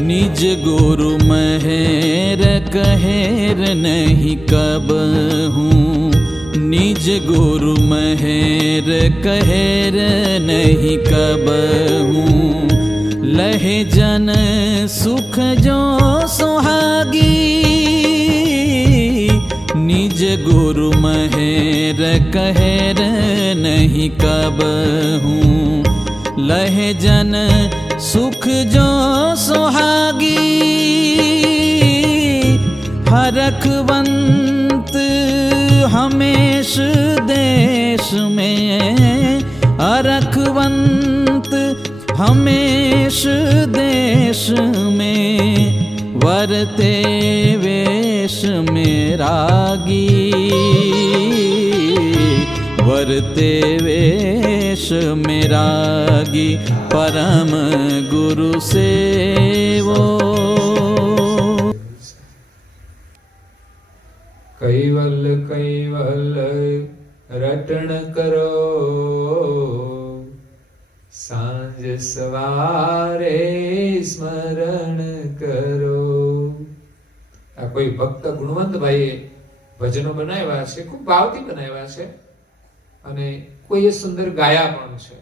निज गुरु महेर कहेर नहीं कब हूँ, निज गुरु महेर कहेर नहीं कब हूँ। लहे जन सुख जो सुहागी, निज गुरु महेर कहेर नहीं कब हूँ। लहे जन सुख जो सुहागी, हरखवंत हमेश देश में, हरखवंत हमेश देश में। वरते वेश में रागी, वरते वेश में रागी। परम गुरु सेवो। कैवल कैवल रटन करो, सांझ सवारे स्मरण करो। આ કોઈ ભક્ત ગુણવંત ભાઈએ ભજનો બનાવ્યા છે, ખૂબ ભાવથી બનાવ્યા છે અને કોઈએ સુંદર ગાયા પણ છે.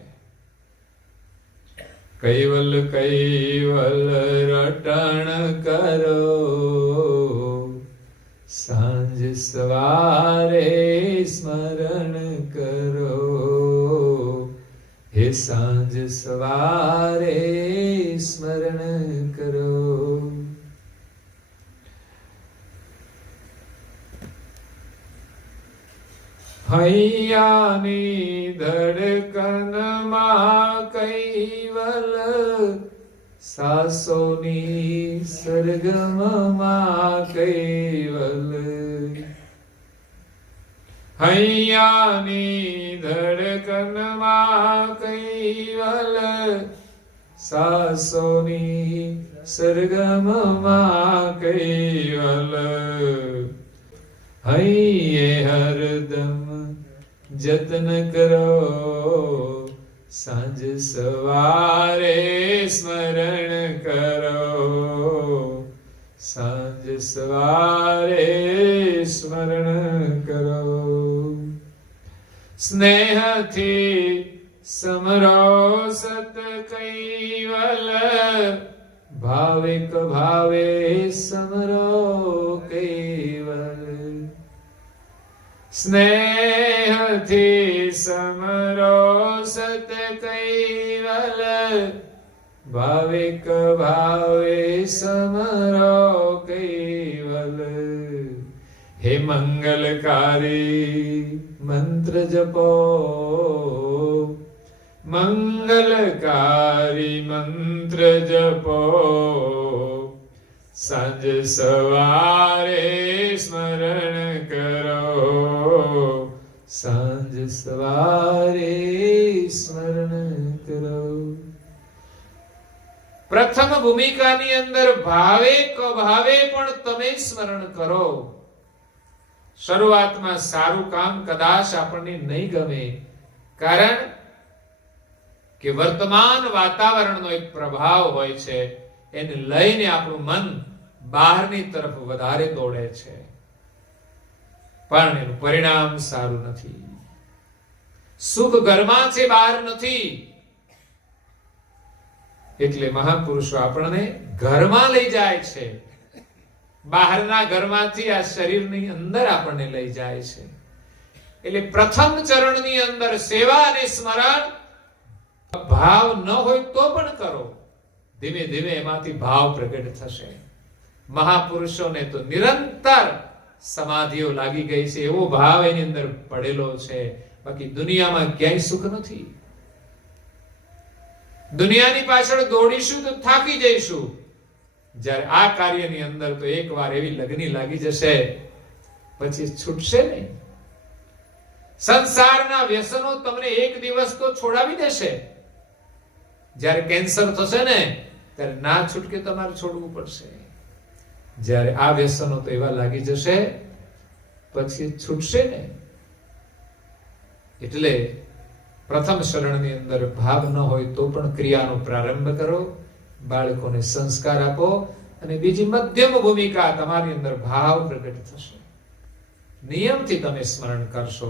कैवल कैवल रटन करो, सांझ सवारे स्मरण करो। हे सांझ सवारे स्मरण करो। હૈયાની ધડકનમાં કૈવલ, સાસોની સરગમમાં કૈવલ। હૈયાની ધડકનમાં કૈવલ, સાસોની સરગમમાં કૈવલ। હૈયે હરદમ जतन करो, सांझ सवारे स्मरण करो। सांझ सवारे स्मरण करो। स्नेह थी समरो सत कैवल, भाविक भावे समरो कैवल। स्नेह थी समरो सत कैवल, भाविक भावे समरो कैवल। हे मंगलकारी मंत्र जपो, मंगलकारी मंत्र जपो। सांझ सवारे स्मरण करो, सांझ सवारे स्मरण करो। प्रथम भूमिकानी अंदर भावे कभावे पण तमे स्मरण करो। શરૂઆતમાં સારું કામ કદાચ આપણને નહીં ગમે, કારણ કે વર્તમાન વાતાવરણનો એક પ્રભાવ હોય છે, એને લઈને આપણું મન બહારની તરફ વધારે દોડે છે, પણ એનું પરિણામ સારું નથી. સુખ ઘરમાં છે, બહાર નથી. એટલે મહાપુરુષો આપણને ઘરમાં લઈ જાય છે, બહારના ઘરમાંથી આ શરીરની અંદર આપણને લઈ જાય છે. એટલે પ્રથમ ચરણની અંદર સેવા અને સ્મરણ, ભાવ ન હોય તો પણ કરો, ધીમે ધીમે એમાંથી ભાવ પ્રગટ થશે. મહાપુરુષોને તો નિરંતર સમાધિઓ લાગી ગઈ છે, એવો ભાવ એની અંદર પડેલો છે. બાકી દુનિયામાં ક્યાંય સુખ નથી. દુનિયાની પાછળ દોડીશું તો થાકી જઈશું. જ્યારે આ કાર્યની અંદર તો એકવાર એવી લગની લાગી જશે, પછી છૂટશે નહીં. સંસારના વ્યસનો તમને એક દિવસ તો છોડાવી દેશે. જ્યારે કેન્સર થશે ને, ત્યારે ના છૂટકે તમારે છોડવું પડશે. જ્યારે આ વ્યસનો તો એવા લાગી જશે, પછી છૂટશે ને. એટલે પ્રથમ શરણની અંદર ભાવ ન હોય તો પણ ક્રિયાનો પ્રારંભ કરો. બાળકોને સંસ્કાર આપો, અને બીજી મધ્યમ ભૂમિકા તમારી અંદર ભાવ પ્રગટ થશે. નિયમથી તમે સ્મરણ કરશો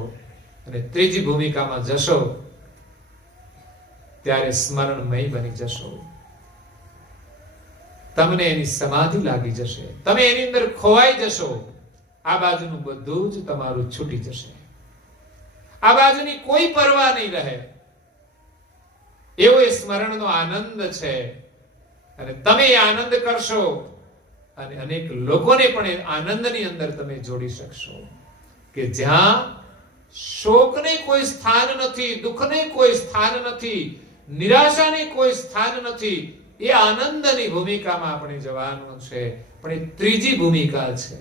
અને ત્રીજી ભૂમિકામાં જશો ત્યારે સ્મરણમય બની જશો. તમને એની સમાધિ લાગી જશે, તમે એની અંદર ખોવાઈ જશો. આ બાજુનું બધું જ તમારું છૂટી જશે, આ બાજુની કોઈ પરવા નહીં રહે. એવો એ સ્મરણનો આનંદ છે, અને તમે એ આનંદ કરશો અને અનેક લોકોને પણ એ આનંદની અંદર તમે જોડી શકશો કે જ્યાં શોકને કોઈ સ્થાન નથી, દુઃખને કોઈ સ્થાન નથી, નિરાશાને કોઈ સ્થાન નથી. એ આનંદની ભૂમિકામાં આપણે જવાનું છે. પણ એ ત્રીજી ભૂમિકા છે.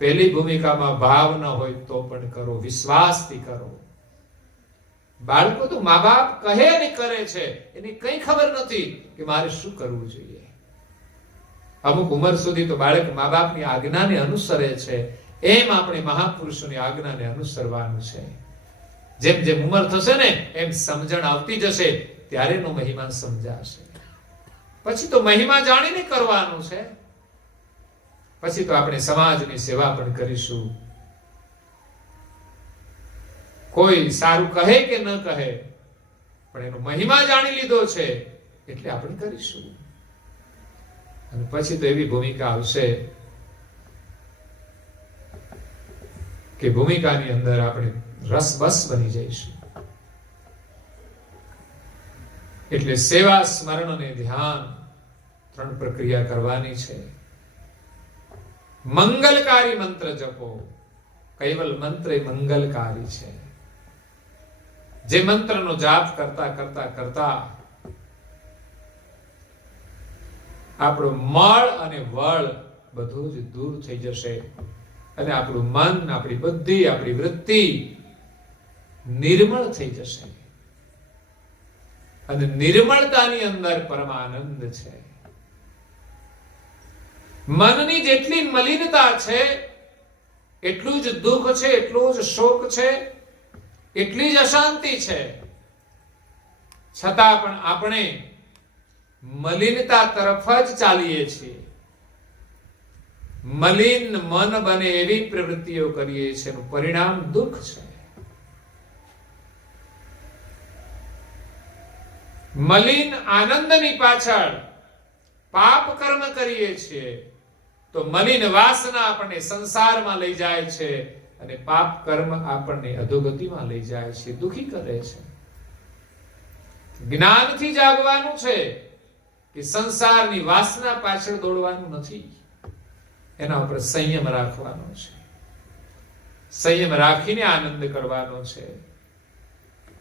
પહેલી ભૂમિકામાં ભાવ ન હોય તો પણ કરો, વિશ્વાસથી કરો. બાળકો તો મા બાપ કહે અને કરે છે, એની કઈ ખબર નથી કે મારે શું કરવું જોઈએ. અમુક ઉંમર સુધી તો બાળક મા બાપની આજ્ઞાને અનુસરે છે. એમ આપણે મહાપુરુષોની આજ્ઞાને અનુસરવાનું છે. જેમ જેમ ઉંમર થશે ને એમ સમજણ આવતી જશે, ત્યારે એનો મહિમા સમજાશે. પછી તો મહિમા જાણીને કરવાનું છે. પછી તો આપણે સમાજની સેવા પણ કરીશું. કોઈ સારું કહે કે ન કહે, પણ એનો મહિમા જાણી લીધો છે એટલે આપણે કરીશું. અને પછી તો એવી ભૂમિકા આવશે કે ભૂમિકાની અંદર આપણે રસબસ બની જઈશું. એટલે સેવા, સ્મરણ અને ધ્યાન, ત્રણ પ્રક્રિયા કરવાની છે. મંગલકારી મંત્ર જપો. કૈવલ મંત્ર એ મંગલકારી છે. જે મંત્રનો જાપ કરતા કરતા કરતા આપણું મળ અને વળ બધું જ દૂર થઈ જશે, અને આપણું મન, આપણી બુદ્ધિ, આપણી વૃત્તિ નિર્મળ થઈ જશે. અને નિર્મળતાની અંદર પરમાનંદ છે. મનની જેટલી મલિનતા છે એટલું જ દુઃખ છે, એટલું જ શોક છે, એટલી જ અશાંતિ છે. છતાં પણ આપણે મલિનતા તરફ જ ચાલીએ છીએ. મલિન મન બને એવી પ્રવૃત્તિઓ કરીએ છીએ, એનું પરિણામ દુઃખ છે. મલિન આનંદની પાછળ પાપ કર્મ કરીએ છીએ તો મલિન વાસના આપણને સંસારમાં લઈ જાય છે, અને પાપ કર્મ આપણને અધોગતિમાં લઈ જાય છે, દુખી કરે છે. જ્ઞાનથી જાગવાનું છે કે સંસારની વાસના પાછળ દોડવાનું નથી. એના ઉપર સંયમ રાખવાનો છે. સંયમ રાખીને આનંદ કરવાનો છે.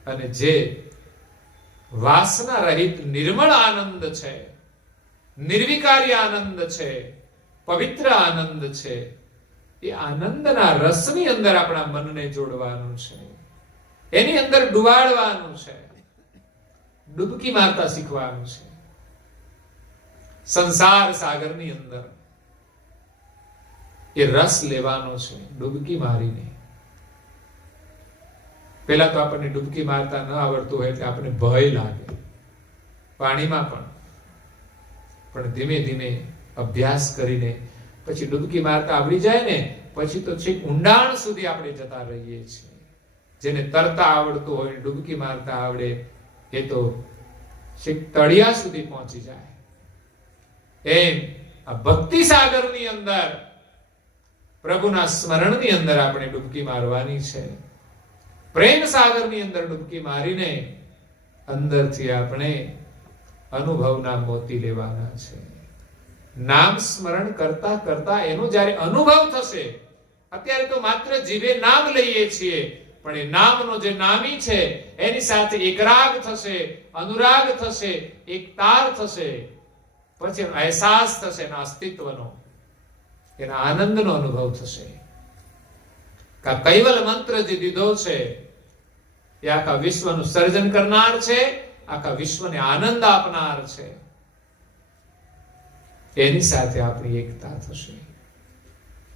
અને જે વાસના રહિત નિર્મળ આનંદ છે, નિર્વિકારી આનંદ છે, પવિત્ર આનંદ છે, એ આનંદના રસની અંદર આપણા મનને જોડવાનું છે. એની અંદર ડુબાડવાનું છે. ડૂબકી મારતા શીખવાનું છે. સંસાર સાગરની અંદર એ રસ લેવાનો છે, ડૂબકી મારીને. પેલા તો આપણને ડૂબકી મારતા ન આવડતું હોય એટલે આપણને ભય લાગે પાણીમાં પણ ધીમે ધીમે અભ્યાસ કરીને પછી ડૂબકી મારતા આવડી જાય ને પછી તો છેક ઊંડાણ સુધી આપણે જતા રહીએ છીએ. જેને તરતા આવડતું હોય, ડૂબકી મારતા આવડે, એ તો છેક તળિયા સુધી પહોંચી જાય. એમ આ ભક્તિ સાગરની અંદર, પ્રભુના સ્મરણની અંદર આપણે ડૂબકી મારવાની છે. પ્રેમ સાગરની અંદર ડૂબકી મારીને અંદરથી આપણે અનુભવના મોતી લેવાના છે. નામ સ્મરણ કરતા કરતા એનો જ્યારે અનુભવ થશે, અત્યારે તો માત્ર જીભે નામ લઈએ છીએ, પણ એ નામનો જે નામી છે એની સાથે એકરાગ થશે, અનુરાગ થશે, એકતાર થશે, પછી એનો અહેસાસ થશે, એના અસ્તિત્વનો, એના આનંદનો અનુભવ થશે. કૈવલ મંત્ર જે દીધો છે એ આખા વિશ્વનું સર્જન કરનાર છે, આખા વિશ્વને આનંદ આપનાર છે. એની સાથે આપણી એકતા થશે.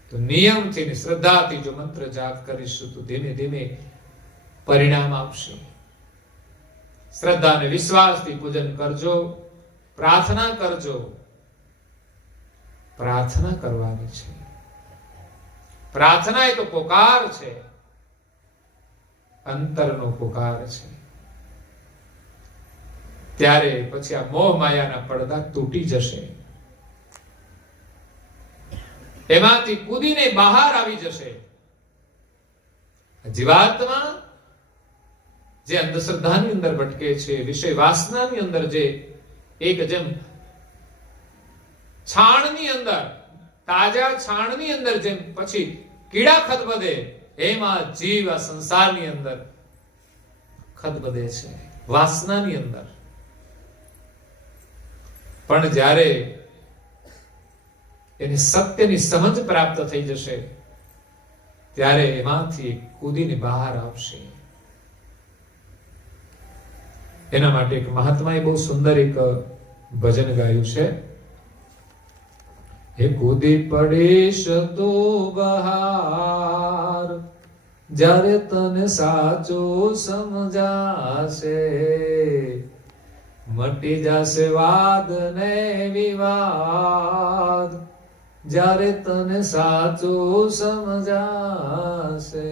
તો નિયમથી ને શ્રદ્ધાથી જો મંત્ર જાપ કરીશું તો ધીમે ધીમે પરિણામ આપશે. શ્રદ્ધા અને વિશ્વાસથી પૂજન કરજો. પ્રાર્થના કરજો. પ્રાર્થના કરવાની છે. પ્રાર્થના એ તો પોકાર છે, અંતરનો પોકાર છે. ત્યારે પછી આ મોહ માયાના પડદા તૂટી જશે, એમાંથી કૂદીને બહાર આવી જશે. જીવાત્મા જે અંધશ્રદ્ધાની અંદર ભટકે છે, વિષય વાસનાની અંદર, જે એક જેમ છાણની અંદર, તાજા છાણની અંદર જેમ પછી કીડા ખદબદે, એમાં જીવ આ સંસારની અંદર ખદબદે છે, વાસનાની અંદર. પણ જ્યારે એને સત્યની સમજ પ્રાપ્ત થઈ જશે, ત્યારે એમાંથી કૂદીને બહાર આવશે. એના માટે એક મહાત્માએ બહુ સુંદર એક ભજન ગાયું છે. હે કૂદી પડીશ તો બહાર, જ્યારે તને સાચું સમજાશે, મટી જશે વાદ ને વિવાદ, જ્યારે તને સાચું સમજાશે.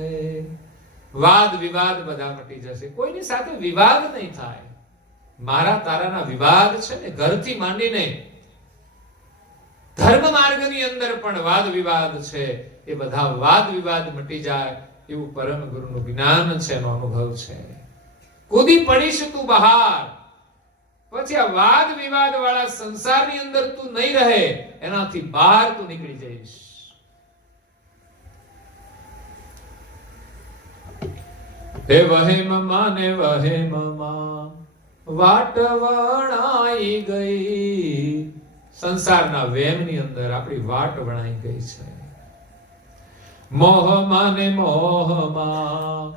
વાદ વિવાદ બધા મટી જશે, કોઈની સાથે વિવાદ નહીં થાય. મારા તારાના વિવાદ છે ને, ઘરથી માંડીને ધર્મ માર્ગની અંદર પણ વાદ વિવાદ છે, એ બધા વાદ વિવાદ મટી જાય એવું પરમ ગુરુનું જ્ઞાન છે, એનો અનુભવ છે. કૂદી પડીશ તું બહાર, પછી આ વાદ વિવાદ વાળા સંસારની અંદર તું નહીં રહે, એનાથી બહાર તું નીકળી જઈશ. હે વહેમમાં ને વહેમમાં વાટ વણાઈ ગઈ, સંસારના વેમની અંદર આપણી વાટ વણાઈ ગઈ છે. મોહમાં ને મોહમાં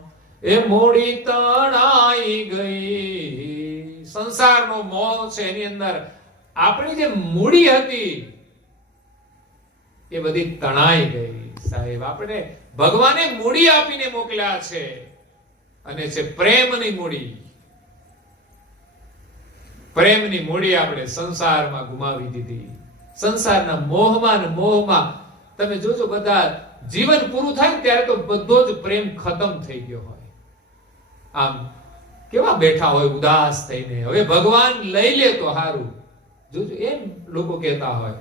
એ મૂડી તણાઈ ગઈ, સંસારનો મોહ છે, એની અંદર આપણી જે મૂડી હતી એ બધી તણાઈ ગઈ. સાહેબ, આપણે ભગવાને મૂડી આપીને મોકલ્યા છે, અને છે પ્રેમની મૂડી. પ્રેમની મૂડી આપણે સંસારમાં ગુમાવી દીધી. સંસારના મોહમાં ને મોહમાં તમે જોજો, બધા જીવન પૂરું થાય ત્યારે તો બધો જ પ્રેમ ખતમ થઈ ગયો હોય. આમ કેવા બેઠા હોય ઉદાસ થઈને, હવે ભગવાન લઈ લે તો સારું, જોજો એમ લોકો કહેતા હોય.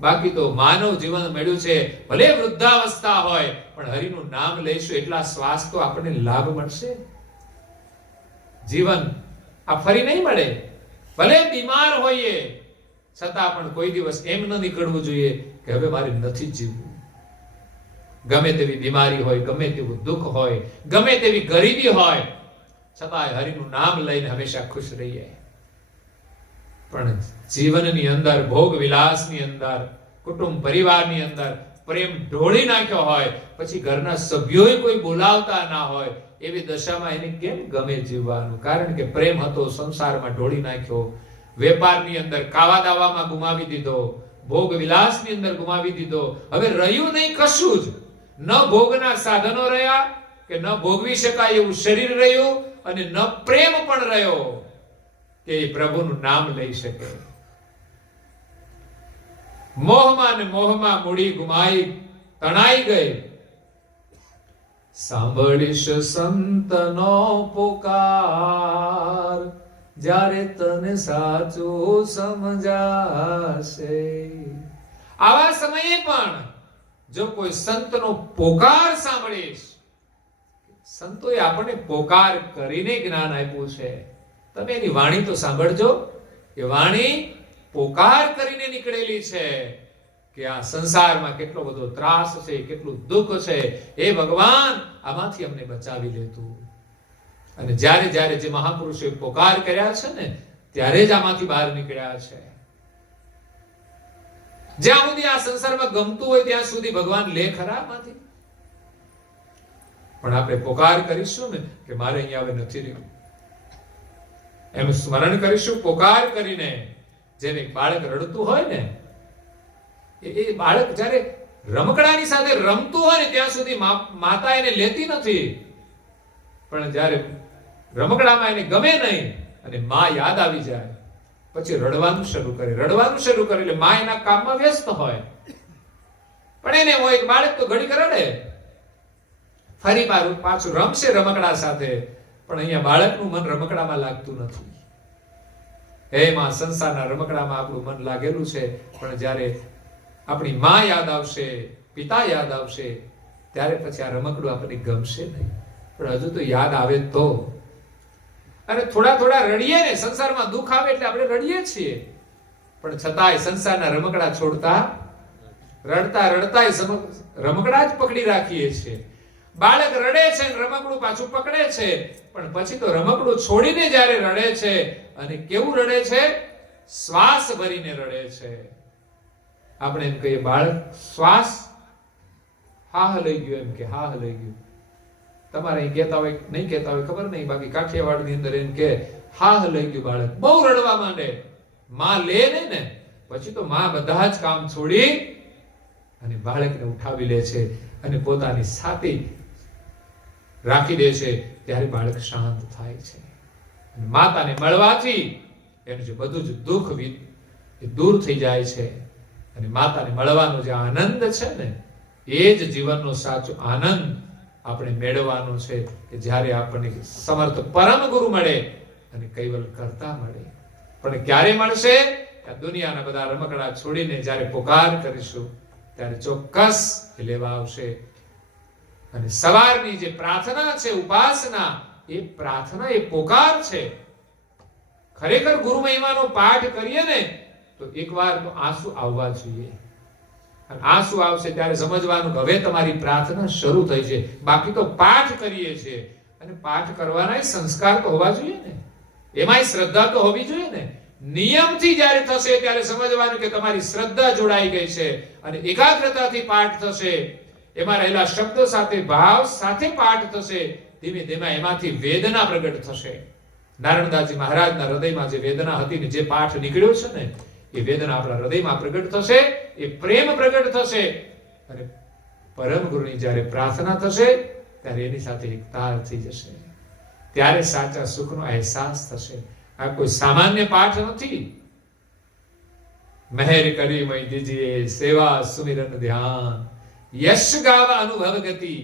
બાકી તો માનવ જીવન મળ્યું છે, ભલે વૃદ્ધાવસ્થા હોય, પણ હરિનું નામ લઈશું એટલા શ્વાસ તો આપણને લાભ મળશે. જીવન આ ફરી નહીં મળે. ભલે બીમાર હોઈએ છતાં પણ કોઈ દિવસ એમ ન નીકળવું જોઈએ કે હવે મારે નથી જીવવું. ગમે તેવી બીમારી હોય, ગમે તેવું દુઃખ હોય, ગમે તેવી ગરીબી હોય, છતાંય હરિનું નામ લઈને હંમેશા ખુશ રહીએ. પણ જીવનની અંદર, ભોગ વિલાસની અંદર, કુટુંબ પરિવારની અંદર પ્રેમ ઢોળી નાખ્યો હોય, પછી ઘરના સભ્યોએ કોઈ બોલાવતા ના હોય, એવી દશામાં એને કેમ ગમે જીવવાનું? કારણ કે પ્રેમ હતો, સંસારમાં ઢોળી નાખ્યો. વેપારની અંદર કાવા દાવામાં ગુમાવી દીધો, ભોગ વિલાસની અંદર ગુમાવી દીધો. હવે રહ્યું નહીં કશું જ. ન ભોગના સાધનો રહ્યા, કે ન ભોગવી શકાય એવું શરીર રહ્યું, અને ન પ્રેમ પણ રહ્યો કે એ પ્રભુનું નામ લઈ શકે. મોહમાં ને મોહમાં મૂડી ગુમાઈ તણાઈ ગઈ. સાંભળીશ સંતનો પુકાર, જ્યારે તને સાચું સમજાશે. આવા સમયે પણ જો કોઈ સંતનો પોકાર સાંભળીશ, સંતોએ આપણને પોકાર કરીને જ્ઞાન આપ્યું છે, તમે એની વાણી તો સાંભળજો. એ વાણી પોકાર કરીને નીકળેલી છે કે આ સંસારમાં કેટલો બધો ત્રાસ છે, કેટલું દુઃખ છે, એ ભગવાન આમાંથી અમને બચાવી લેતું. અને જ્યારે જ્યારે જે મહાપુરુષોએ પોકાર કર્યા છે ને, ત્યારે જ આમાંથી બહાર નીકળ્યા છે. જ્યાં સુધી આ સંસારમાં ગમતું હોય ત્યાં સુધી ભગવાન લે ખરા આમાંથી. પણ આપણે પોકાર કરીશું ને કે મારે અહીંયા હવે નથી રહ્યું, એનું સ્મરણ કરીશું પોકાર કરીને. જેમ એક બાળક રડતું હોય ને, એ બાળક જ્યારે રમકડાની સાથે રમતું હોય ને ત્યાં સુધી માતા એને લેતી નથી, પણ જ્યારે રમકડામાં એને ગમે નહીં અને માં યાદ આવી જાય પછી રડવાનું શરૂ કરે એટલે માં એના કામમાં વ્યસ્ત હોય. પણ એને હોય કે બાળક તો ઘડીક રડે, ફરી પાછું રમશે રમકડા સાથે, પણ અહીંયા બાળકનું મન રમકડામાં લાગતું નથી. એમાં સંસારના રમકડામાં આપણું મન લાગેલું છે, પણ જ્યારે આપણી માં યાદ આવશે, પિતા યાદ આવશે, ત્યારે પછી આ રમકડું આપણને ગમશે નહીં. પણ હજુ તો યાદ આવે તો. અને થોડા થોડા રડીએ ને, સંસારમાં દુઃખ આવે એટલે આપણે રડીએ છીએ, પણ છતાંય સંસારના રમકડા છોડતા, રડતા રડતા રમકડા જ પકડી રાખીએ છીએ. બાળક રડે છે ને રમકડું પાછું પકડે છે, પણ પછી તો રમકડું છોડીને જ્યારે રડે છે, અને કેવું રડે છે, શ્વાસ ભરીને રડે છે. આપણે એમ કહીએ બાળક શ્વાસ હાહ લઈ ગયો, એમ કે હાહ લઈ ગયું. તમારે અહીં કહેતા હોય નહીં કહેતા હોય ખબર નહીં, બાકી કાઠિયાવાડની અંદર એમ કે હાહ લઈ ગયું બાળક. બહુ રડવા માંડે. માં લે ને પછી તો માં બધા જ કામ છોડી અને બાળકને ઉઠાવી લે છે અને પોતાની સાથે રાખી દે છે. ત્યારે બાળક શાંત થાય છે. અને માતાને મળવાથી એનું જે બધું જ દુઃખ એ દૂર થઈ જાય છે. અને માતાને મળવાનો જે આનંદ છે ને, એ જ જીવનનો સાચો આનંદ આપણે મેળવવાનો છે, કે જ્યારે આપણને સમર્થ પરમ ગુરુ મળે અને કૈવલ કરતા મળે. પણ ક્યારે મળશે? આ દુનિયાના બધા રમકડા છોડીને જ્યારે પુકાર કરીશું ત્યારે ચોક્કસ એ લેવા આવશે. અને સવારની જે પ્રાર્થના છે, ઉપાસના, એ પ્રાર્થના એ પોકાર છે. ખરેખર ગુરુ મહિમાનો પાઠ કરીએ ને તો એકવાર તો આંસુ આવવા જોઈએ. અને આંસુ આવશે ત્યારે સમજવાનું કે હવે તમારી પ્રાર્થના શરૂ થઈ છે. બાકી તો પાઠ કરીએ છીએ, અને પાઠ કરવાના સંસ્કાર તો હોવા જોઈએ ને, એમાંય શ્રદ્ધા તો હોવી જોઈએ ને. નિયમથી જ્યારે થશે ત્યારે સમજવાનું કે તમારી શ્રદ્ધા જોડાઈ ગઈ છે, અને એકાગ્રતાથી પાઠ થશે, એમાં રહેલા શબ્દો સાથે ભાવ સાથે પાઠ થશે. ધીમે ધીમે એમાંથી વેદના પ્રગટ થશે. નારણદાસજી મહારાજના હૃદયમાં જે વેદના હતી ને, જે પાઠ નીકળ્યો છે ને, એ વેદના આપણા હૃદયમાં પ્રગટ થશે, એ પ્રેમ પ્રગટ થશે. અને પરમ ગુરુની જ્યારે પ્રાર્થના થશે ત્યારે એની સાથે એક તાર થઈ જશે. ત્યારે સાચા સુખનો અહેસાસ થશે. આ કોઈ સામાન્ય પાઠ નથી. મહેર કરી મય દીજીએ સેવા સુમિરન ધ્યાન, યશ ગાવા અનુભવ ગતિ.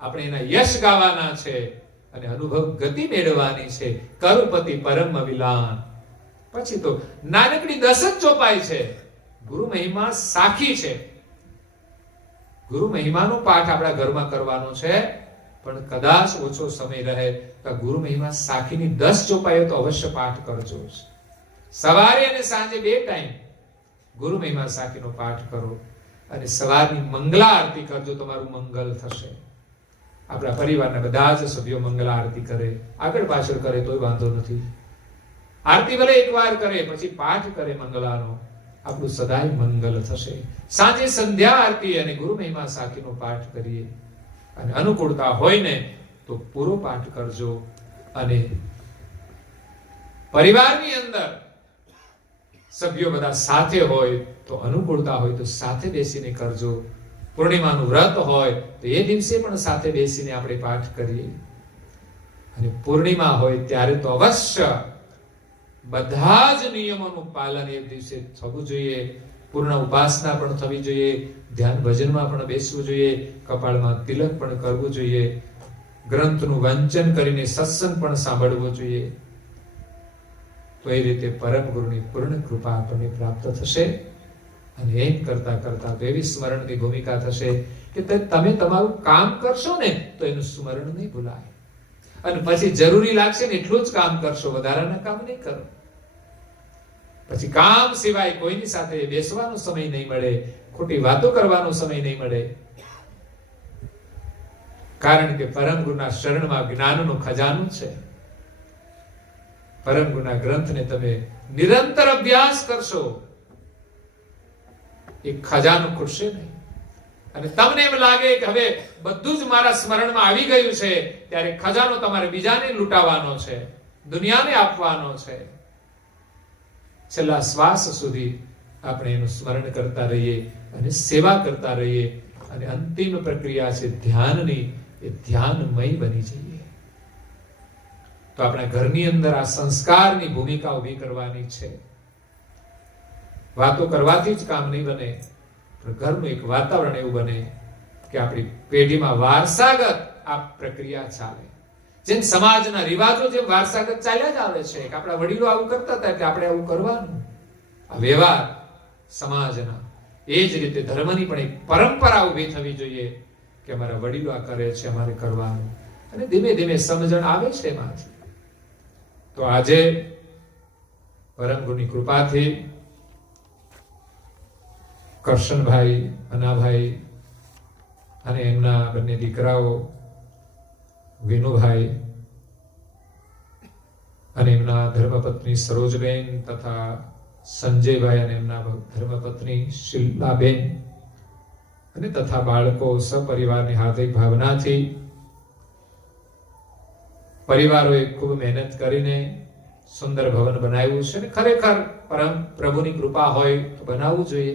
આપણે એના યશ ગાવાના છે અને અનુભવ ગતિ મેળવવાની છે. કરુપતિ પરમ વિલાન. પછી તો નાનકડી 10 જ ચોપાઈ છે. ગુરુ મહિમા સાખી છે. ગુરુ મહિમાનો પાઠ આપણા ઘરમાં કરવાનો છે, પણ કદાચ ઓછો સમય રહે તો ગુરુ મહિમા સાખીની 10 ચોપાઈઓ તો અવશ્ય પાઠ કરજો. સવારે અને સાંજે 2 ટાઈમ ગુરુ મહિમા સાખીનો પાઠ કરો, અને સવારની મંગલા આરતી કરજો. તમારું મંગલ થશે. આપણા પરિવારના બધા જ સભ્યો મંગલા આરતી કરે, આગળ પાછળ કરે તોય વાંધો નથી. આરતી ભલે એકવાર કરે, પછી પાઠ કરે મંગલાનો, આપણું સદાય મંગલ થશે. સાંજે સંધ્યા આરતી અને ગુરુ મહિમા સાખીનો પાઠ કરીએ, અને અનુકૂળતા હોય ને તો પૂરો પાઠ કરજો. અને પરિવારની અંદર સભ્યો બધા સાથે હોય તો અનુકૂળતા હોય તો સાથે બેસીને કરજો. પૂર્ણિમાનું વ્રત હોય તો એ દિવસે પણ સાથે બેસીને આપણે પાઠ કરીએ. અને પૂર્ણિમા હોય ત્યારે તો અવશ્ય બધા જ નિયમોનું પાલન એ દિવસે થવું જોઈએ. પૂર્ણ ઉપાસના પણ થવી જોઈએ, ધ્યાન ભજનમાં પણ બેસવું જોઈએ, કપાળમાં તિલક પણ કરવું જોઈએ, ગ્રંથનું વાંચન કરીને સત્સંગ પણ સાંભળવો જોઈએ. તો એ રીતે પરમ ગુરુની પૂર્ણ કૃપા આપણને પ્રાપ્ત થશે. અને એમ કરતા કરતા એવી સ્મરણની ભૂમિકા થશે કે તમે તમારું કામ કરશો ને તો એનું સ્મરણ નહીં ભૂલાય. અને પછી જરૂરી લાગશે ને એટલું જ કામ કરશો, વધારાના કામ નહીં કરો. પછી કામ સિવાય કોઈની સાથે બેસવાનો સમય નહીં મળે, ખોટી વાતો કરવાનો સમય નહીં મળે. કારણ કે પરમ ગુરુના શરણમાં જ્ઞાનનો ખજાનો છે. પરમ ગુરુના ગ્રંથને તમે નિરંતર અભ્યાસ કરશો, એ ખજાનો ખૂટશે નહીં. અને તમને એમ લાગે કે હવે બધું જ મારા સ્મરણમાં આવી ગયું છે, ત્યારે ખજાનો તમારે બીજાને લૂંટાવાનો છે, દુનિયાને આપવાનો છે. છેલ્લા શ્વાસ સુધી આપણે એનું સ્મરણ કરતા રહીએ અને સેવા કરતા રહીએ. અને અંતિમ પ્રક્રિયા છે ધ્યાનની, એ ધ્યાનમય બની જઈએ. તો આપણા ઘરની અંદર આ સંસ્કારની ભૂમિકા ઊભી કરવાની છે. વાતો કરવાથી જ કામ નહીં બને, પણ ઘરનું એક વાતાવરણ એવું બને કે આપણી પેઢીમાં વારસાગત આ પ્રક્રિયા ચાલે. જેમ સમાજના રિવાજો જેમ વારસાગત ચાલ્યા જ આવે છે કે આપણા વડીલો આવું કરતા હતા એટલે આપણે આવું કરવાનું, આ વ્યવહાર સમાજના, એ જ રીતે ધર્મની પણ એક પરંપરા ઊભી થવી જોઈએ કે અમારા વડીલો આ કરે છે, અમારે કરવાનું. અને ધીમે ધીમે સમજણ આવે છે એમાંથી. તો આજે પરમ ગુરુની કૃપાથી કરશનભાઈ, અનાભાઈ અને એમના બંને દીકરાઓ વિનુભાઈ અને એમના ધર્મપત્ની સરોજબેન તથા સંજયભાઈ અને એમના ધર્મપત્ની શીલાબેન અને તથા બાળકો સપરિવારની હાર્દિક ભાવનાથી પરિવારોએ ખૂબ મહેનત કરીને સુંદર ભવન બનાવ્યું છે. ખરેખર પરમ પ્રભુની કૃપા હોય તો બનાવવું જોઈએ.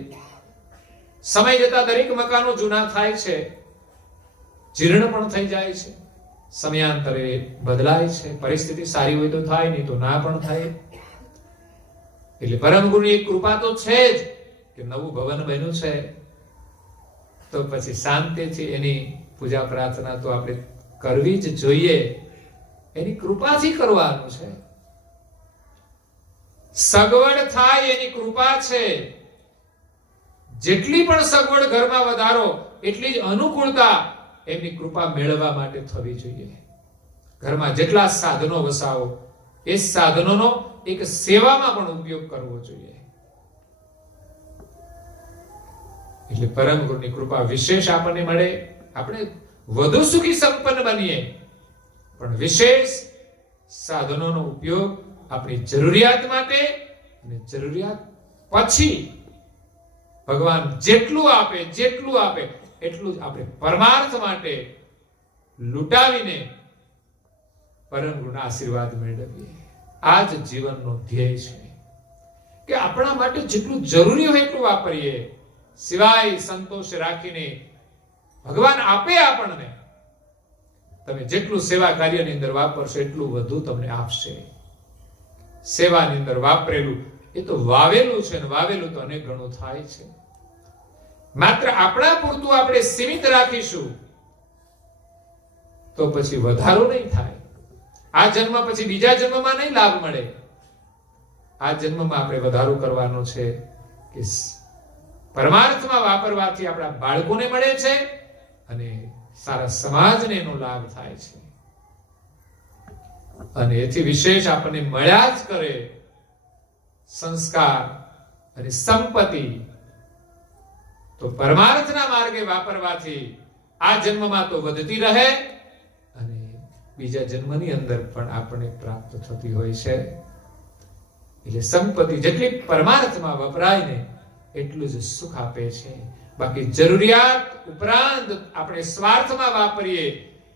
સમય જતા દરેક મકાનો જૂના થાય છે, જીર્ણ પણ થઈ જાય છે, સમયાંતરે બદલાય છે. પરિસ્થિતિ સારી હોય તો થાય, નહીં તો ના પણ થાય. એટલે પરમ ગુરુની એક કૃપા તો છે જ કે નવું ભવન બન્યું છે, તો પછી શાંતિથી એની પૂજા પ્રાર્થના તો આપણે કરવી જ જોઈએ. એની કૃપાથી કરવાનું છે. સગવડ થાય એની કૃપા છે. જેટલી પણ સગવડ ઘરમાં વધારો એટલી જ અનુકૂળતા એમની કૃપા મેળવવા માટે થવી જોઈએ. ઘરમાં જેટલા સાધનો વસાવો એ સાધનોનો એક સેવામાં પણ ઉપયોગ કરવો જોઈએ. એટલે પરમ ગુરુની કૃપા વિશેષ આપણને મળે, આપણે વધુ સુખી સંપન્ન બનીએ, પણ વિશેષ સાધનોનો ઉપયોગ આપણી જરૂરિયાત માટે અને જરૂરિયાત પછી ભગવાન જેટલું આપે એટલું જ આપણે પરમાર્થ માટે લૂંટાવીને પરમ ગુરુના આશીર્વાદ મેળવીએ. આ જ જીવનનો ધ્યેય છે કે આપણા માટે જેટલું જરૂરી હોય એટલું વાપરીએ, સિવાય સંતોષ રાખીને ભગવાન આપે આપણને. તમે જેટલું સેવા કાર્યની અંદર વાપરશો એટલું વધુ તમને આપશે. સેવાની અંદર વાપરેલું એ તો વાવેલું છે, ને વાવેલું તો અનેક ગણું થાય છે. માત્ર આપણા પૂરતું આપણે સીમિત રાખીશું તો પછી વધારો નહીં થાય. આ જન્મ પછી બીજા જન્મમાં નહીં લાભ મળે. આ જન્મમાં આપણે વધારો કરવાનો છે કે પરમાર્થમાં વાપરવાથી આપણા બાળકોને મળે છે અને સારા સમાજને એનો લાભ થાય છે. અને એથી વિશેષ આપણને મળ્યા જ કરે સંસ્કાર અને સંપત્તિ. તો પરમાર્થના માર્ગે વાપરવાથી આ જન્મમાં તો વધતી રહે અને બીજા જન્મની અંદર પણ આપણને પ્રાપ્ત થતી હોય છે. એટલે સંપત્તિ જેટલી પરમાર્થમાં વપરાય ને એટલું જ સુખ આપે છે. બાકી જરૂરિયાત ઉપરાંત આપણે સ્વાર્થમાં વાપરીએ,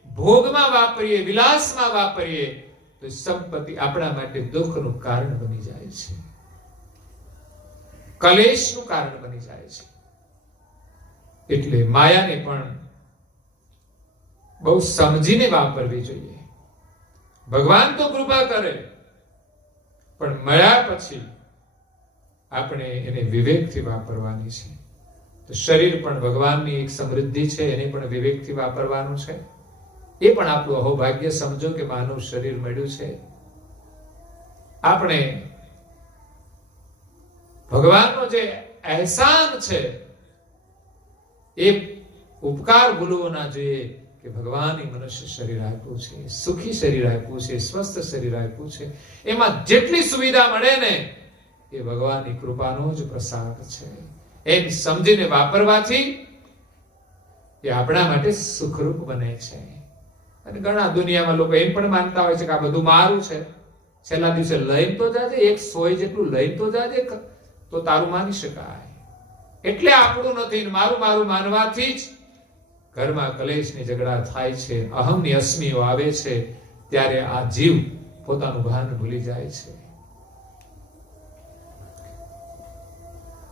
ભોગમાં વાપરીએ, વિલાસમાં વાપરીએ તો સંપત્તિ આપણા માટે દુઃખનું કારણ બની જાય છે, કલેશનું કારણ બની જાય છે. એટલે માયાને પણ બહુ સમજીને વાપરવી જોઈએ. ભગવાન તો કૃપા કરે, પણ મળ્યા પછી આપણે એને વિવેકથી વાપરવાની છે. તો શરીર પણ ભગવાનની એક સમૃદ્ધિ છે, એને પણ વિવેકથી વાપરવાનું છે. એ પણ આપણું અહોભાગ્ય સમજો કે માનવ શરીર મળ્યું છે. આપણે ભગવાનનો જે અહેસાન છે એ ઉપકાર ભૂલવો ના જોઈએ કે ભગવાને મનુષ્ય શરીર આપ્યું છે, સુખી શરીર આપ્યું છે, સ્વસ્થ શરીર આપ્યું છે. એમાં જેટલી સુવિધા મળે ને એ ભગવાનની કૃપાનો જ પ્રસાદ છે. એમ સમજીને વાપરવાથી એ આપણા માટે સુખરૂપ બને છે. અને ઘણા દુનિયામાં લોકો એમ પણ માનતા હોય છે કે આ બધું મારું છે, છેલ્લા દિવસે લઈને તો જાજે, એક સોય જેટલું લઈને તો જાજે તો તારું માની શકાય. એટલે આપણું નથી, મારું મારું માનવાથી જ ઘરમાં કલેશની ઝઘડા થાય છે, અહમની અસ્મિઓ આવે છે. ત્યારે આ જીવ પોતાનું ભાન ભૂલી જાય છે.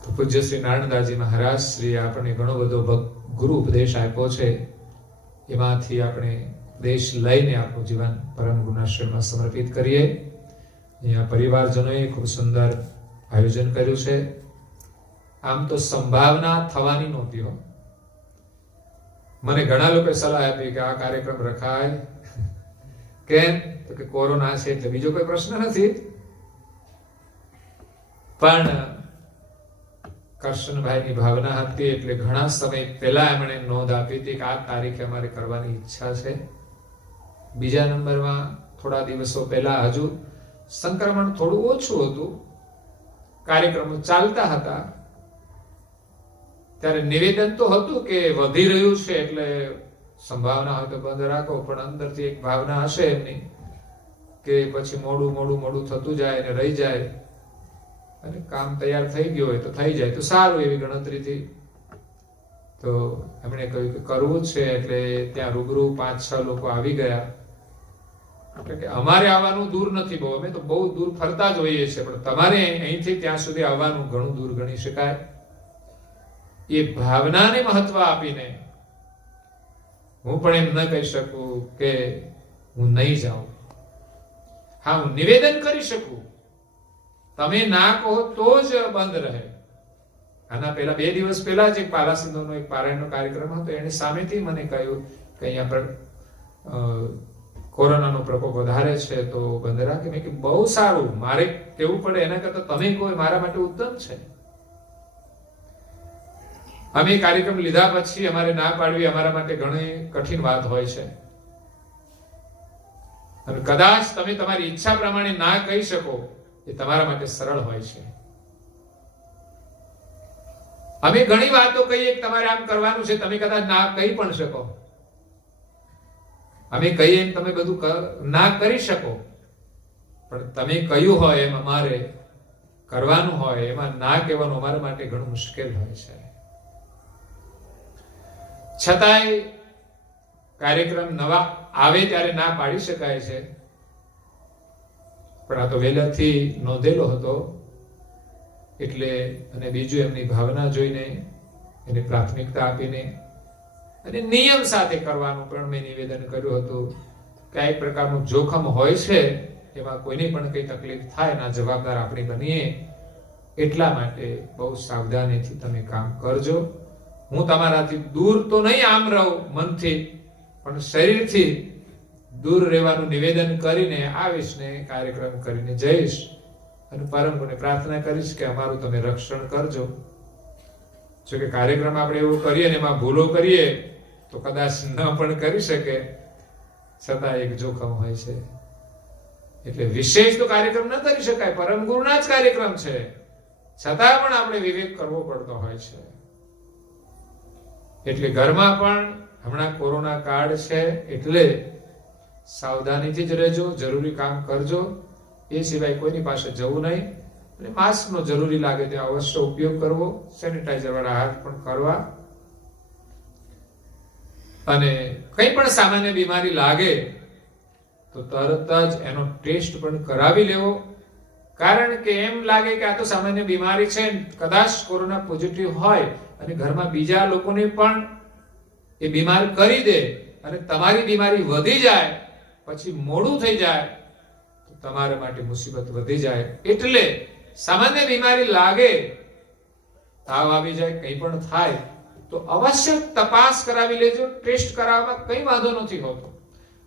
તો પૂજ્ય શ્રી નારાયણદાસજી મહારાજ શ્રી આપણે ઘણો બધો ગુરુ ઉપદેશ આપ્યો છે. એમાંથી આપણે ઉપદેશ લઈને આપણું જીવન પરમ ગુરુનાશ્રમમાં સમર્પિત કરીએ. અહીંયા પરિવારજનોએ ખૂબ સુંદર આયોજન કર્યું છે. આમ તો સંભાવના થવાની નહોતી હો. મને ઘણા લોકોએ સલાહ આપી કે આ કાર્યક્રમ રખાય. કેમ? તો કે કોરોના છે એટલે, બીજો કોઈ પ્રશ્ન નથી. પણ કરશનભાઈની ભાવના હતી એટલે ઘણા સમય પહેલા એમણે નોંધ આપી હતી કે આ તારીખે અમારે કરવાની ઈચ્છા છે. બીજા નંબરમાં થોડા દિવસો પહેલા હજુ સંક્રમણ થોડું ઓછું હતું, કાર્યક્રમો ચાલતા હતા, ત્યારે નિવેદન તો હતું કે વધી રહ્યું છે એટલે સંભાવના હોય તો બંધ રાખો, પણ અંદરથી એક ભાવના હશે એમની કે પછી મોડું થતું જાય અને રહી જાય અને કામ તૈયાર થઈ ગયું હોય તો થઈ જાય તો સારું, એવી ગણતરીથી. તો એમણે કહ્યું કે કરવું છે. એટલે ત્યાં રૂબરૂ 5-6 લોકો આવી ગયા. કે અમારે આવવાનું દૂર નથી બહુ, અમે તો બહુ દૂર ફરતા જ હોઈએ છીએ, પણ તમારે અહીંથી ત્યાં સુધી આવવાનું ઘણું દૂર ગણી શકાય. એ ભાવનાને મહત્વ આપીને હું પણ એમ ન કહી શકું કે હું નહીં જાઉં. હા, હું નિવેદન કરી શકું, તમે ના કહો તો જ બંધ રહે. આના પહેલા 2 દિવસ પહેલા જ એક પાલાસિંધોનો એક પારાયણનો કાર્યક્રમ હતો, એને સામેથી મને કહ્યું કે અહીંયા પર કોરોનાનો પ્રકોપ વધારે છે તો બંધ રાખે. મેં કીધું બહુ સારું, મારે કેવું પડે એના કરતા તમે કહો મારા માટે ઉત્તમ છે. અમે કાર્યક્રમ લીધા પછી અમારે ના પાડવી અમારા માટે ઘણી કઠિન વાત હોય છે, અને કદાચ તમે તમારી ઈચ્છા પ્રમાણે ના કહી શકો એ તમારા માટે સરળ હોય છે. અમે ઘણી વાતો કહીએ કે તમારે આમ કરવાનું છે, તમે કદાચ ના કહી પણ શકો. અમે કહીએ એમ તમે બધું ના કરી શકો, પણ તમે કહ્યું હોય એમ અમારે કરવાનું હોય, એમાં ના કહેવાનું અમારા માટે ઘણું મુશ્કેલ હોય છે. છતાંય કાર્યક્રમ નવા આવે ત્યારે ના પાડી શકાય છે, પણ આ તો વહેલાથી નોંધેલો હતો એટલે, અને બીજું એમની ભાવના જોઈને એને પ્રાથમિકતા આપીને અને નિયમ સાથે કરવાનું પણ મેં નિવેદન કર્યું હતું કે આ એક પ્રકારનું જોખમ હોય છે, એમાં કોઈને પણ કઈ તકલીફ થાય ના જવાબદાર આપણે બનીએ, એટલા માટે બહુ સાવધાનીથી તમે કામ કરજો. હું તમારાથી દૂર તો નહીં આમ રહું મનથી, પણ શરીરથી દૂર રહેવાનું નિવેદન કરીને આવીશ ને કાર્યક્રમ કરીને જઈશ, અને પરમ ગુરુને પ્રાર્થના કરીશ કે અમારું તમે રક્ષણ કરજો. જો કે કાર્યક્રમ આપણે એવું કરીએ ને એમાં ભૂલો કરીએ તો કદાચ ન પણ કરી શકે, છતાં એક જોખમ હોય છે. એટલે વિશેષ તો કાર્યક્રમ ન કરી શકાય, પરમ ગુરુના જ કાર્યક્રમ છે, છતાં પણ આપણે વિવેક કરવો પડતો હોય છે. એટલે ઘરમાં પણ હમણાં કોરોના કાળ છે એટલે સાવધાનીથી જ રહેજો, જરૂરી કામ કરજો, એ સિવાય કોઈની પાસે જવું નહીં, અને માસ્કનો જરૂરી લાગે ત્યાં અવશ્ય ઉપયોગ કરવો, સેનિટાઈઝર વાળા હાથ પણ કરવા, અને કંઈ પણ સામાન્ય બીમારી લાગે તો તરત જ એનો ટેસ્ટ પણ કરાવી લેવો. કારણ કે એમ લાગે કે આ તો સામાન્ય બીમારી છે, કદાચ કોરોના પોઝિટિવ હોય અને ઘરમાં બીજા લોકોને પણ એ બીમાર કરી દે અને તમારી બીમારી વધી જાય, પછી મોડું થઈ જાય તો તમારા માટે મુસીબત વધી જાય. એટલે સામાન્ય બીમારી લાગે, તાવ આવી જાય, કંઈ પણ થાય તો અવશ્ય તપાસ કરાવી લેજો. ટેસ્ટ કરાવવામાં કંઈ વાંધો નથી હોતો,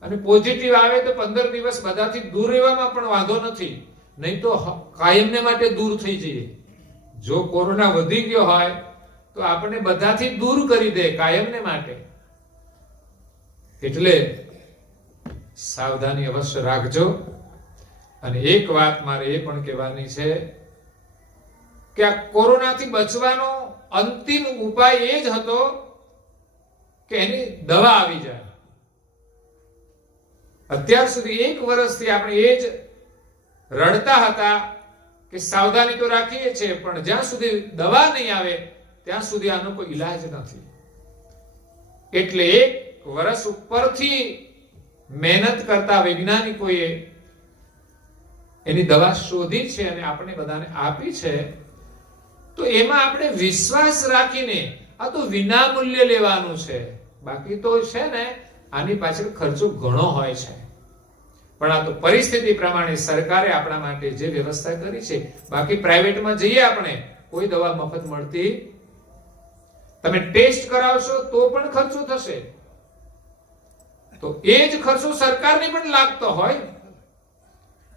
અને પોઝિટિવ આવે તો 15 દિવસ બધાથી દૂર રહેવામાં પણ વાંધો નથી, નહીં તો કાયમને માટે દૂર થઈ જઈએ. જો કોરોના વધી ગયો હોય તો આપણે બધાથી દૂર કરી દે કાયમને માટે. એટલે સાવધાની અવશ્ય રાખજો. અને એક વાત મારે એ પણ કહેવાની છે કે આ કોરોનાથી બચવાનો અંતિમ ઉપાય એ જ હતો કે એની દવા આવી જાય. અત્યાર સુધી 1 વર્ષથી આપણે એ જ રડતા હતા કે સાવધાની તો રાખીએ છીએ, પણ જ્યાં સુધી દવા નહીં આવે ત્યાં સુધી આનો કોઈ ઈલાજ નથી. એટલે 1 વર્ષ ઉપરથી મહેનત કરતા વૈજ્ઞાનિકોએ એની દવા શોધી છે અને આપણે બધાને આપી છે. તો એમાં આપણે વિશ્વાસ રાખીને, આ તો વિના મૂલ્યે લેવાનું છે, બાકી તો છે ને આની પાછળ ખર્ચો ઘણો હોય છે, પણ આ તો પરિસ્થિતિ પ્રમાણે સરકારે આપણા માટે જે વ્યવસ્થા કરી છે. બાકી પ્રાઇવેટમાં જઈએ આપણે કોઈ દવા મફત મળતી, તમે ટેસ્ટ કરાવશો તો પણ ખર્ચો થશે, તો એ જ ખર્ચો સરકારને પણ લાગતો હોય.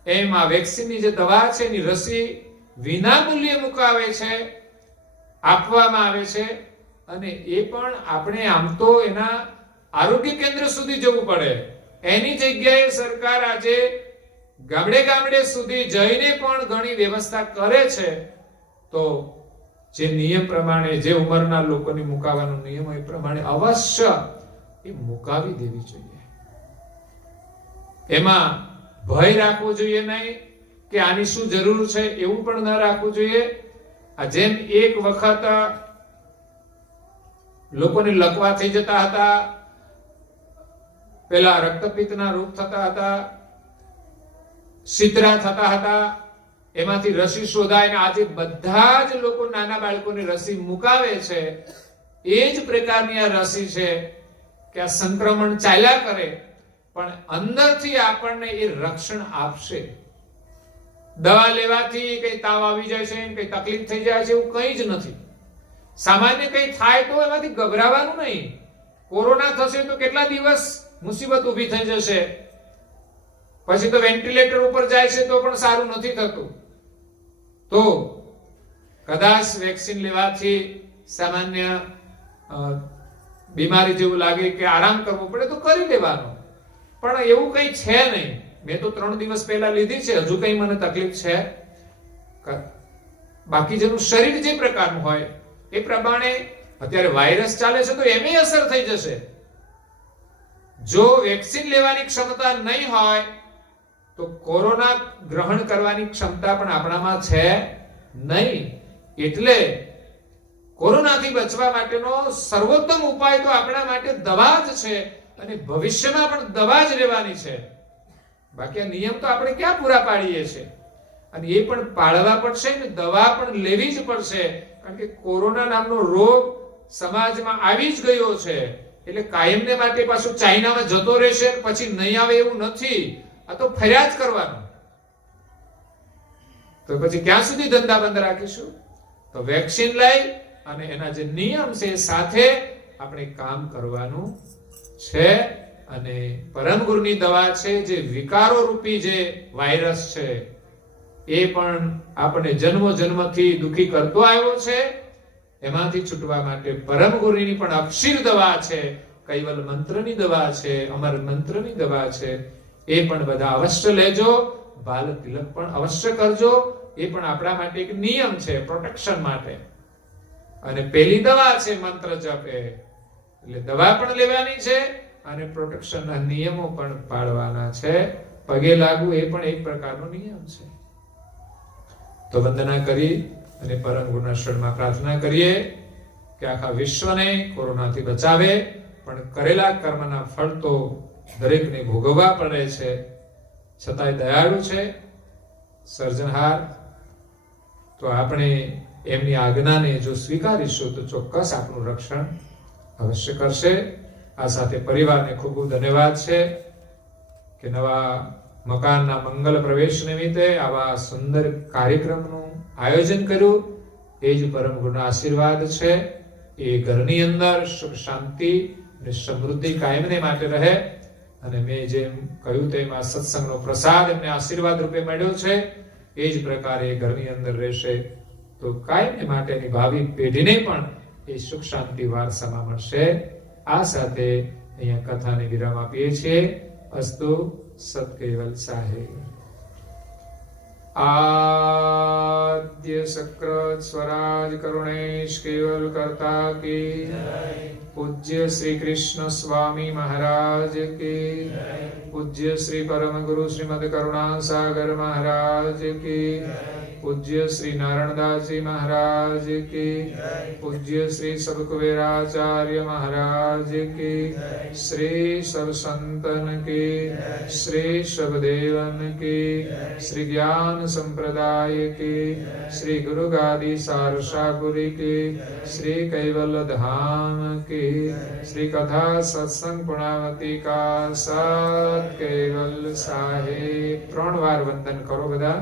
એમ આ વેક્સિનની જે દવા છે એની રસી વિના મૂલ્યે મુકાવે છે, આપવામાં આવે છે, અને એ પણ આપણે આમ તો એના આરોગ્ય કેન્દ્ર સુધી જવું પડે, એની જગ્યાએ સરકાર આજે ગામડે ગામડે સુધી જઈને પણ ઘણી વ્યવસ્થા કરે છે. તો જે નિયમ પ્રમાણે, જે ઉંમરના લોકોને મુકાવાનો નિયમ હોય એ પ્રમાણે અવશ્ય એ મુકાવી દેવી જોઈએ. એમાં ભય રાખવો જોઈએ નહીં કે આની શું જરૂર છે, એવું પણ ન રાખવું જોઈએ. આ જેમ એક વખત લોકોને લકવા થઈ જતા હતા, પેલા રક્તપિત્તના રોગ થતા હતા, શીતળા થતા હતા, એમાંથી રસી શોધાય ને આજે બધા જ લોકો નાના બાળકોને રસી મુકાવે છે. એ જ પ્રકારની આ રસી છે કે આ સંક્રમણ ચાલ્યા કરે પણ અંદરથી આપણને એ રક્ષણ આપશે. દવા લેવાથી કઈ તાવ આવી જાય છે, કઈ તકલીફ થઈ જાય છે, એવું કઈ જ નથી. સામાન્ય કઈ થાય તો એમાંથી ગભરાવાનું નહીં. કોરોના થશે તો કેટલા દિવસ મુસીબત ઊભી થઈ જશે, પછી તો વેન્ટિલેટર ઉપર જાય છે તો પણ સારું નથી થતું. તો કદાચ વેક્સિન લેવાથી સામાન્ય બીમારી જેવું લાગે કે આરામ કરવો પડે તો કરી લેવાનો, પણ એવું કઈ છે નહીં. મેં તો 3 દિવસ પહેલા લીધી છે, હજુ કઈ મને તકલીફ છે. બાકી જેનું શરીર જે પ્રકારનું હોય એ પ્રમાણે અત્યારે વાયરસ ચાલે છે તો એમે અસર થઈ જશે. જો વેક્સિન લેવાની ક્ષમતા નહીં હોય તો કોરોના ગ્રહણ કરવાની ક્ષમતા પણ આપણામાં છે નહીં. એટલે કોરોનાથી બચવા માટેનો સર્વોત્તમ ઉપાય તો આપણા માટે દવા જ છે, અને ભવિષ્યમાં પણ દવા જ લેવાની છે. બાકી આ નિયમ તો આપણે ક્યાં પૂરા પાડીએ છીએ, અને એ પણ પાળવા પડશે ને દવા પણ લેવી જ પડશે. કારણ કે કોરોના નામનો રોગ સમાજમાં આવી જ ગયો છે, એટલે કાયમને માટે પાછું ચાઇનામાં જતો રહેશે પછી નહીં આવે એવું નથી. આ તો ફરિયાદ કરવાનું. તો પછી ક્યાં સુધી ધંધા બંધ રાખીશું? તો વેક્સિન લઈ અને એના જે નિયમ છે સાથે આપણે કામ કરવાનું છે. અને પરમ ગુરુની દવા છે, જે વિકારો રૂપી જે વાયરસ છે એ પણ આપણે જન્મો જન્મથી દુખી કરતો આવ્યો છે, એમાંથી છૂટવા માટે પરમ ગુરુની પણ અક્ષીર દવા છે, કૈવલ મંત્રની દવા છે, અમર મંત્રની દવા છે. એ પણ બધા અવશ્ય લેજો. બાલ તિલક પણ અવશ્ય કરજો. એ પણ આપણા માટે એક નિયમ છે પ્રોટેક્શન માટે. અને પેલી દવા છે મંત્ર જપ, એટલે દવા પણ લેવાની છે અને પ્રોટેક્શનના નિયમો પણ પાળવાના છે. પગે લાગવું એ પણ એક પ્રકારનો નિયમ છે. તો વંદના કરી અને પરમ ગુરુના શરણમાં પ્રાર્થના કરીએ કે આખા વિશ્વને કોરોનાથી બચાવે, પણ કરેલા કર્મના ફળ તો દરેકને ભોગવવા પડે છે. છતાંય દયાળુ છે, સર્જનહાર. તો આપણે એમની આજ્ઞાને જો સ્વીકારીશું તો ચોક્કસ આપણું રક્ષણ અવશ્ય કરશે. આ સાથે પરિવારને ખૂબ ખૂબ ધન્યવાદ છે કે નવા મકાનના મંગલ પ્રવેશ નિમિત્તે આવા સુંદર કાર્યક્રમનું આયોજન કર્યું. એ જ પરમ ગુરુના આશીર્વાદ છે. એ ઘરની અંદર સુખ શાંતિ અને સમૃદ્ધિ કાયમને માટે રહે. અને મેં જેમ કહ્યું તેમ આ સત્સંગનો પ્રસાદ એમને આશીર્વાદ રૂપે મળ્યો છે, એ જ પ્રકારે ઘરની અંદર રહેશે તો કાયમને માટેની ભાવિ પેઢીને પણ એ સુખ શાંતિ વારસામાં મળશે. આ સાથે અહીંયા કથાને વિરામ આપીએ છીએ. અસ્તુ સત કેવલ સાહેબ. આદ્ય સક્રત સ્વરાજ કરુણેશ કેવલ કરતા કી પૂજ્ય શ્રી કૃષ્ણ સ્વામી મહારાજ કી, પૂજ્ય શ્રી પરમ ગુરુ શ્રીમદ કરુણા સાગર મહારાજ કી, પૂજ્ય શ્રી નારાયણદાસજી મહારાજ કી, પૂજ્ય શ્રી સબકુબેરાચાર્ય મહારાજ કી, શ્રી સબ સંતન કી, શ્રી સબદેવન કી, શ્રી જ્ઞાન સંપ્રદાય કી, શ્રી ગુરુ ગાદી સારસાપુરી કી, શ્રી કૈવલ ધામ કી, શ્રી કથા સત્સંગ પુણાવતી કા સત કેવલ સાહેબ. 3 વાર વંદન કરો બધા.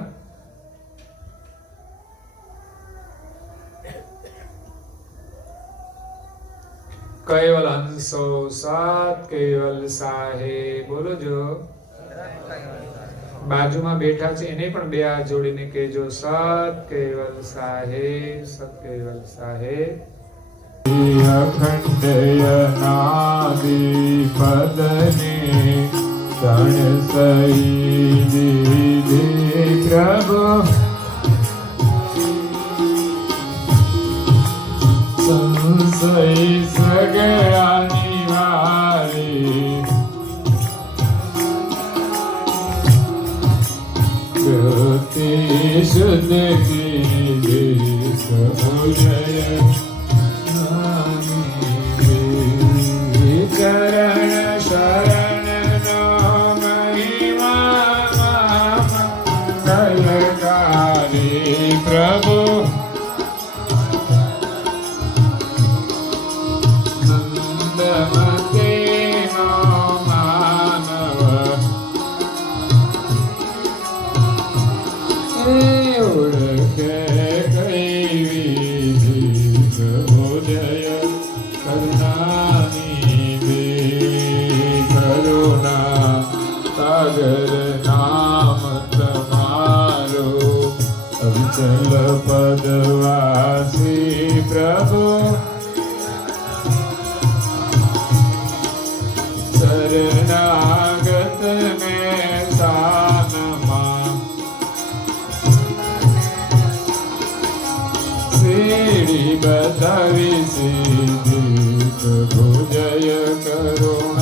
કૈવલ હંસો સત કૈવલ સાહે. બોલો જો બાજુમાં બેઠા છે એને પણ બે હાથ જોડીને કહેજો સત કૈવલ સાહે, સત કૈવલ સાહે. અખંડયનાદિ પદને તણ સહી દીધે પ્રભુ સંશય સગળા નિવારી ગતિ શુદ્ધ કીધે સમુજય ચરણ શરણ નો મહિમા મંગલકારી પ્રભુ નંદમતે નો માનવ ઓળખે કઈ વિધિ પ્રભુ જય સાગર નામ તમારો અવિચલ પદવાસી પ્રભુ શરણાગત ને સાનમાં સીડી બતાવી સીધી પ્રભુ જય કરો